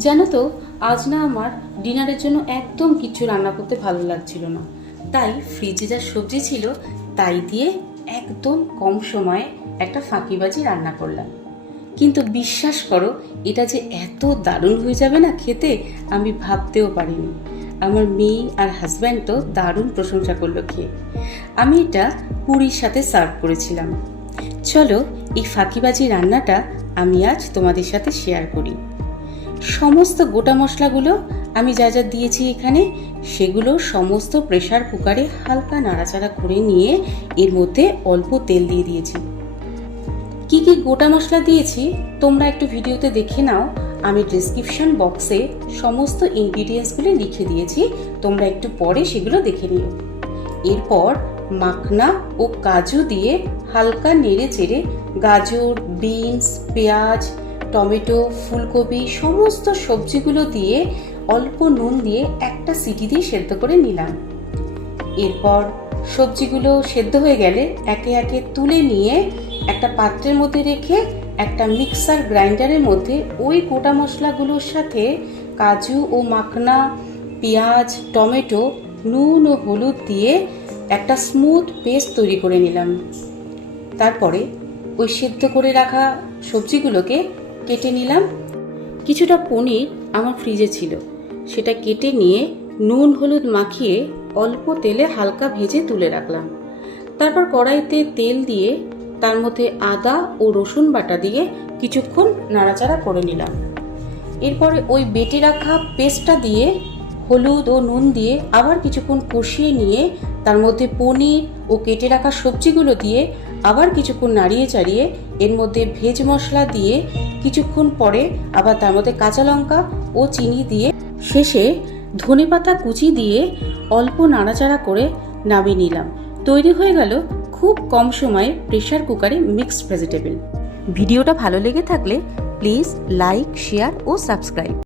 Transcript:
জানো তো, আজ না আমার ডিনারের জন্য একদম কিছু রান্না করতে ভালো লাগছিল না। তাই ফ্রিজে যা সবজি ছিল তাই দিয়ে একদম কম সময়ে একটা ফাঁকিবাজি রান্না করলাম। কিন্তু বিশ্বাস করো, এটা যে এত দারুণ হয়ে যাবে না খেতে, আমি ভাবতেও পারিনি। আমার মেয়ে আর হাজব্যান্ড তো দারুণ প্রশংসা করলো খেয়ে। আমি এটা পুরীর সাথে সার্ভ করেছিলাম। চলো এই ফাঁকিবাজি রান্নাটা আমি আজ তোমাদের সাথে শেয়ার করি। সমস্ত গোটা মশলাগুলো আমি যা যা দিয়েছি এখানে, সেগুলো সমস্ত প্রেসার কুকারে হালকা নাড়াচাড়া করে নিয়ে এর মধ্যে অল্প তেল দিয়ে দিয়েছি। কি কি গোটা মশলা দিয়েছি তোমরা একটু ভিডিওতে দেখে নাও। আমি ডেসক্রিপশন বক্সে সমস্ত ইনগ্রিডিয়েন্টসগুলো লিখে দিয়েছি, তোমরা একটু পরে সেগুলো দেখে নিও। এরপর মাখনা ও কাজু দিয়ে হালকা নেড়ে চেড়ে গাজর, বিনস, পেঁয়াজ, টমেটো, ফুলকপি সমস্ত সবজিগুলো দিয়ে অল্প নুন দিয়ে একটা সিটি দিয়ে সেদ্ধ করে নিলাম। এরপর সবজিগুলো সেদ্ধ হয়ে গেলে একে একে তুলে নিয়ে একটা পাত্রের মধ্যে রেখে একটা মিক্সার গ্রাইন্ডারের মধ্যে ওই গোটা মশলাগুলোর সাথে কাজু ও মাখনা, পেঁয়াজ, টমেটো, নুন ও হলুদ দিয়ে একটা স্মুথ পেস্ট তৈরি করে নিলাম। তারপরে ওই সেদ্ধ করে রাখা সবজিগুলোকে কেটে নিলাম। কিছুটা পনির আমার ফ্রিজে ছিল, সেটা কেটে নিয়ে নুন হলুদ মাখিয়ে অল্প তেলে হালকা ভেজে তুলে রাখলাম। তারপর কড়াইতে তেল দিয়ে তার মধ্যে আদা ও রসুন বাটা দিয়ে কিছুক্ষণ নাড়াচাড়া করে নিলাম। এরপরে ওই বেটে রাখা পেস্টটা দিয়ে হলুদ ও নুন দিয়ে আবার কিছুক্ষণ কষিয়ে নিয়ে তার মধ্যে পনির ও কেটে রাখা সবজিগুলো দিয়ে আবার কিছুক্ষণ নাড়িয়ে চাড়িয়ে এর মধ্যে ভেজ মশলা দিয়ে কিছুক্ষণ পরে আবার তার মধ্যে কাঁচা লঙ্কা ও চিনি দিয়ে শেষে ধনেপাতা কুচি দিয়ে অল্প নাড়াচাড়া করে নামিয়ে নিলাম। তৈরি হয়ে গেল খুব কম সময়ে প্রেসার কুকারে মিক্সড ভেজিটেবল। ভিডিওটা ভালো লেগে থাকলে প্লিজ লাইক, শেয়ার ও সাবস্ক্রাইব।